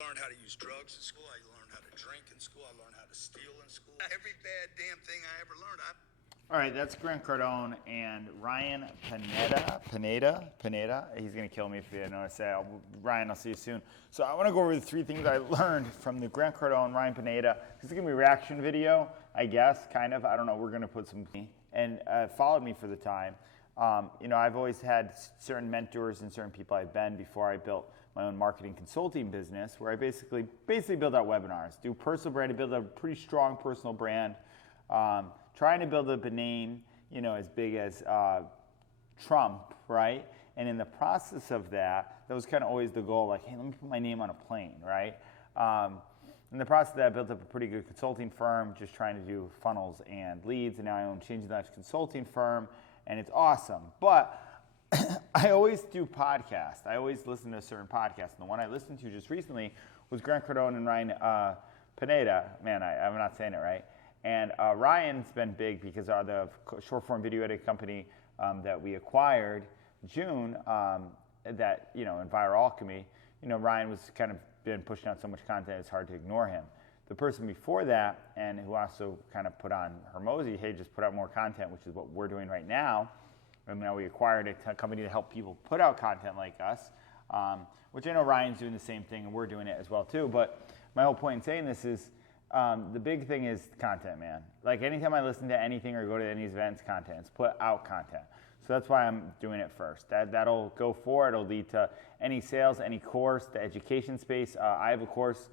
Learned how to use drugs in school. I learned how to drink in school. I learned how to steal in school. Every bad damn thing I ever learned. All right, that's Grant Cardone and Ryan Pineda. He's gonna kill me if you didn't know what I say. Ryan, I'll see you soon. So I want to go over the 3 things I learned from the Grant Cardone, Ryan Pineda. This is gonna be a reaction video, I guess, kind of. I don't know. We're gonna put some and followed me for the time. I've always had certain mentors and certain people I've been before I built my own marketing consulting business, where I basically build out webinars, do personal brand, build a pretty strong personal brand, trying to build a name, as big as Trump, right? And in the process of that was kind of always the goal, like, hey, let me put my name on a plane, right? In the process of that, I built up a pretty good consulting firm, just trying to do funnels and leads, and now I own Changing Lives Consulting Firm, and it's awesome. But I always do podcasts. I always listen to a certain podcast, and the one I listened to just recently was Grant Cardone and Ryan Pineda. Man, I'm not saying it right. And Ryan's been big because of the short-form video editing company that we acquired June, that, in Viral Alchemy. Ryan was kind of been pushing out so much content, it's hard to ignore him. The person before that, and who also kind of put on Hermosi, hey, just put out more content, which is what we're doing right now. And now we acquired a company to help people put out content like us, which I know Ryan's doing the same thing, and we're doing it as well too. But my whole point in saying this is, the big thing is content, man. Like, anytime I listen to anything or go to any events, content. It's put out content. So that's why I'm doing it first. That'll go forward. It'll lead to any sales, any course, the education space. I have a course.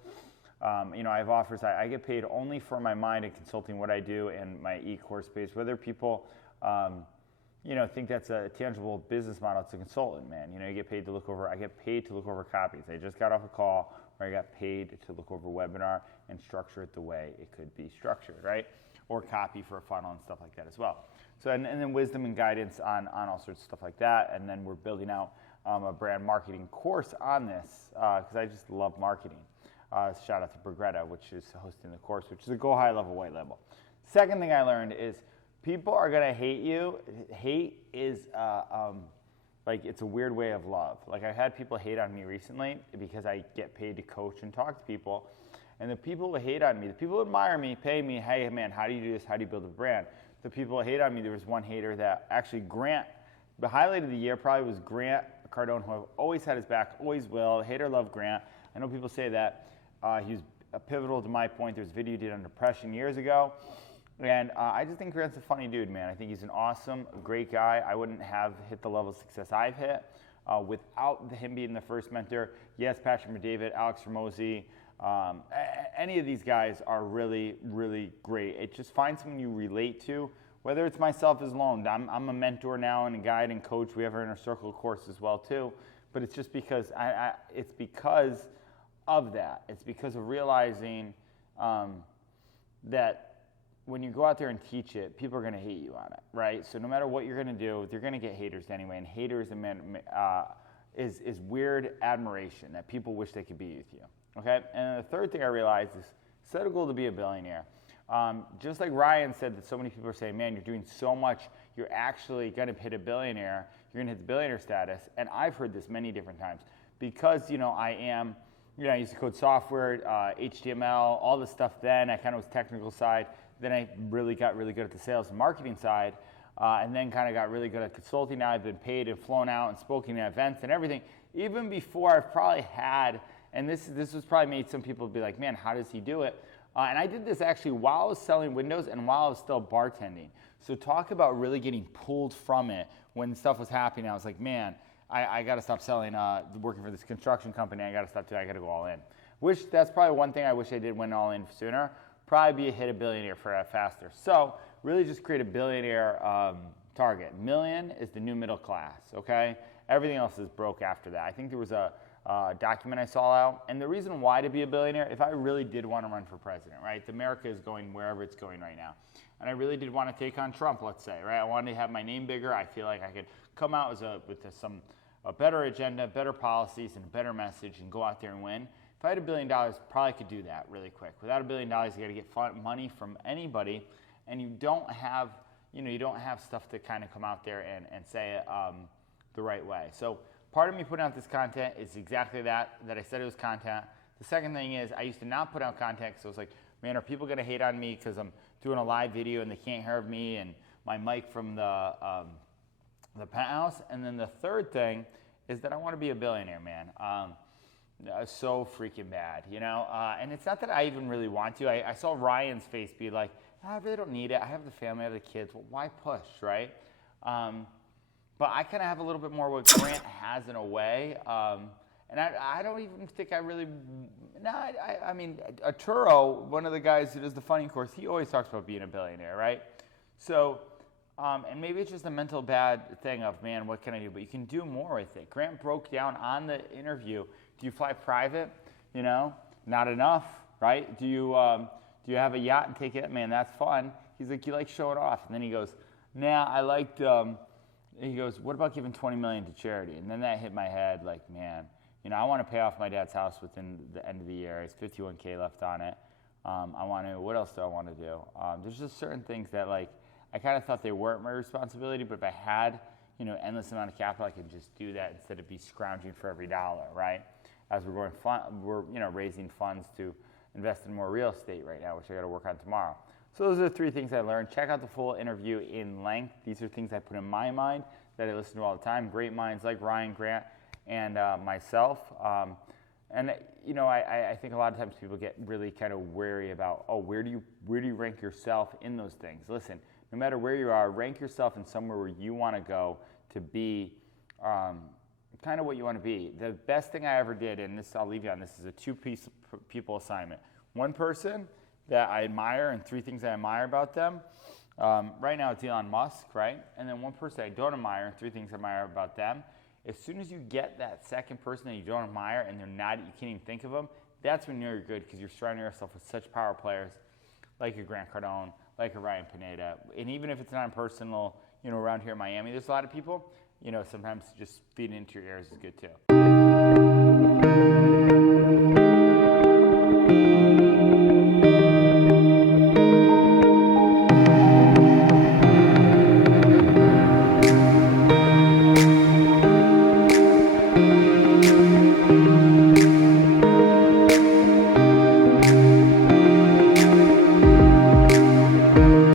I have offers. I get paid only for my mind and consulting what I do and my e-course space. Whether people, think that's a tangible business model, it's a consultant, man. I get paid to look over copies. I just got off a call where I got paid to look over a webinar and structure it the way it could be structured, right? Or copy for a funnel and stuff like that as well. So, and then wisdom and guidance on all sorts of stuff like that. And then we're building out a brand marketing course on this because I just love marketing. Shout out to Bergretta, which is hosting the course, which is a Go High Level, White Label. Second thing I learned is people are going to hate you. Hate is it's a weird way of love. Like, I've had people hate on me recently because I get paid to coach and talk to people. And the people who hate on me, the people who admire me, pay me, hey, man, how do you do this? How do you build a brand? The people who hate on me, there was one hater that actually the highlight of the year probably was Grant Cardone, who I've always had his back, always will. Hater love Grant. I know people say that. He was pivotal to my point. There's a video he did on depression years ago. And I just think Grant's a funny dude, man. I think he's an awesome, great guy. I wouldn't have hit the level of success I've hit without him being the first mentor. Yes, Patrick McDavid, Alex Hermosi, any of these guys are really, really great. It just find someone you relate to, whether it's myself as alone. I'm a mentor now and a guide and coach. We have our Inner Circle course as well too. But it's just because it's because of that. It's because of realizing that when you go out there and teach it, people are going to hate you on it, right? So no matter what you're going to do, they're going to get haters anyway. And haters is weird admiration that people wish they could be with you, okay? And the third thing I realized is set a goal to be a billionaire. Just like Ryan said that so many people are saying, man, you're doing so much, you're actually going to hit a billionaire, you're going to hit the billionaire status. And I've heard this many different times because, I used to code software, HTML, all this stuff then. I kind of was technical side. Then I really got really good at the sales and marketing side, and then kind of got really good at consulting. Now I've been paid and flown out and spoken at events and everything. Even before I've probably had, and this was probably made some people be like, man, how does he do it? And I did this actually while I was selling windows and while I was still bartending. So talk about really getting pulled from it when stuff was happening. I was like, man, I got to stop selling, working for this construction company. I got to stop doing. I got to go all in. That's probably one thing I wish I did went all in sooner. Probably hit a billionaire for faster. So really just create a billionaire target. Million is the new middle class, okay? Everything else is broke after that. I think there was a document I saw out. And the reason why to be a billionaire, if I really did want to run for president, right? America is going wherever it's going right now. And I really did want to take on Trump, let's say, right? I wanted to have my name bigger. I feel like I could come out with a better agenda, better policies, and a better message and go out there and win. If I had $1 billion, probably could do that really quick. Without $1 billion, you got to get money from anybody, and you don't have stuff to kind of come out there and say it the right way. So part of me putting out this content is exactly that I said it was content. The second thing is I used to not put out content, so it's like, man, are people gonna hate on me because I'm doing a live video and they can't hear me and my mic from the penthouse? And then the third thing is that I want to be a billionaire, man. So freaking bad, you know? And it's not that I even really want to. I saw Ryan's face be like, I really don't need it. I have the family, I have the kids. Well, why push, right? But I kind of have a little bit more what Grant has in a way. And I don't even think I really, I mean, Arturo, one of the guys who does the funding course, he always talks about being a billionaire, right? So, and maybe it's just a mental bad thing of, man, what can I do? But you can do more with it. Grant broke down on the interview, do you fly private? You know, not enough, right? Do you have a yacht and take it? Man, that's fun. He's like, you like showing off. And then he goes, nah, I liked, he goes, what about giving $20 million to charity? And then that hit my head like, man, you know, I want to pay off my dad's house within the end of the year. It's $51K left on it. What else do I want to do? There's just certain things that, like, I kind of thought they weren't my responsibility, but if I had, you know, endless amount of capital, I could just do that instead of be scrounging for every dollar, right? As we're raising funds to invest in more real estate right now, which I got to work on tomorrow. So those are the three things I learned. Check out the full interview in length. These are things I put in my mind that I listen to all the time. Great minds like Ryan, Grant, and myself. And you know, I think a lot of times people get really kind of wary about, oh, where do you rank yourself in those things? Listen, no matter where you are, rank yourself in somewhere where you want to go to be kind of what you want to be. The best thing I ever did, and this I'll leave you on, this is a two-piece people assignment. One person that I admire and three things I admire about them. Right now it's Elon Musk, right? And then one person I don't admire and three things I admire about them. As soon as you get that second person that you don't admire and they're not, you can't even think of them, that's when you're good, because you're surrounding yourself with such power players like a Grant Cardone, like a Ryan Pineda. And even if it's not personal, you know, around here in Miami, there's a lot of people, you know, sometimes just feeding into your ears is good too.